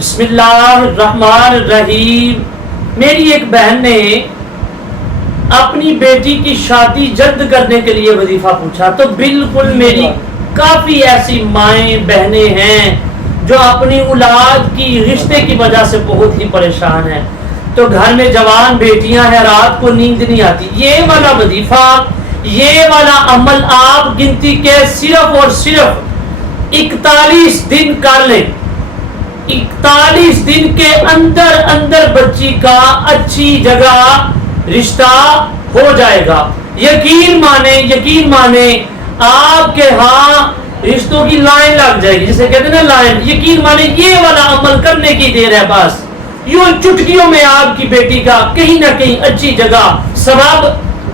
بسم اللہ الرحمن الرحیم. میری ایک بہن نے اپنی بیٹی کی شادی جلد کرنے کے لیے وظیفہ پوچھا. تو بالکل میری کافی ایسی مائیں بہنیں ہیں جو اپنی اولاد کی رشتے کی وجہ سے بہت ہی پریشان ہیں. تو گھر میں جوان بیٹیاں ہیں, رات کو نیند نہیں آتی. یہ والا وظیفہ, یہ والا عمل آپ گنتی کے صرف اور صرف 41 دن کر لیں. 41 دن کے اندر اندر بچی کا اچھی جگہ رشتہ ہو جائے گا. یقین مانے آپ کے ہاں رشتوں کی لائن لگ جائے گی, جسے کہتے ہیں نا لائن. یقین مانے یہ والا عمل کرنے کی دیر ہے بس. یوں چٹکیوں میں آپ کی بیٹی کا کہیں نہ کہیں اچھی جگہ سبب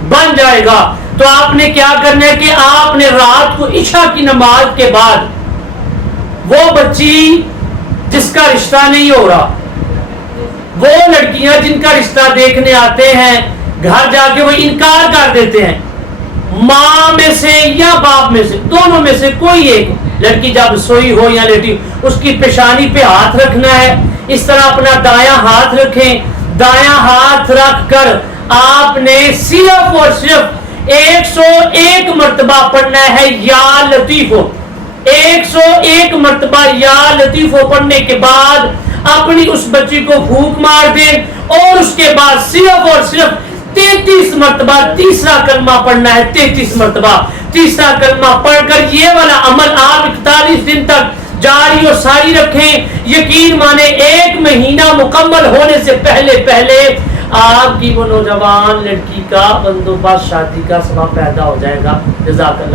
بن جائے گا. تو آپ نے کیا کرنا ہے کہ آپ نے رات کو عشاء کی نماز کے بعد وہ بچی جس کا رشتہ نہیں ہو رہا, وہ لڑکیاں جن کا رشتہ دیکھنے آتے ہیں, گھر جا کے وہ انکار کر دیتے ہیں. ماں میں سے یا باپ میں سے, دونوں میں سے کوئی ایک لڑکی جب سوئی ہو یا لیٹی, اس کی پیشانی پہ ہاتھ رکھنا ہے. اس طرح اپنا دایاں ہاتھ رکھیں. دایاں ہاتھ رکھ کر آپ نے صرف اور صرف 101 مرتبہ پڑھنا ہے یا لطیفو. 101 مرتبہ یا لطیفو پڑھنے کے بعد اپنی اس بچی کو پھونک مار دیں, اور اس کے بعد صرف اور صرف 33 مرتبہ تیسرا کلمہ پڑھنا ہے. 33 مرتبہ تیسرا کلمہ پڑھ کر یہ والا عمل آپ 41 دن تک جاری و ساری رکھیں. یقین مانے 1 مہینہ مکمل ہونے سے پہلے آپ کی وہ نوجوان لڑکی کا بندوبست شادی کا سبب پیدا ہو جائے گا. جزاک اللہ.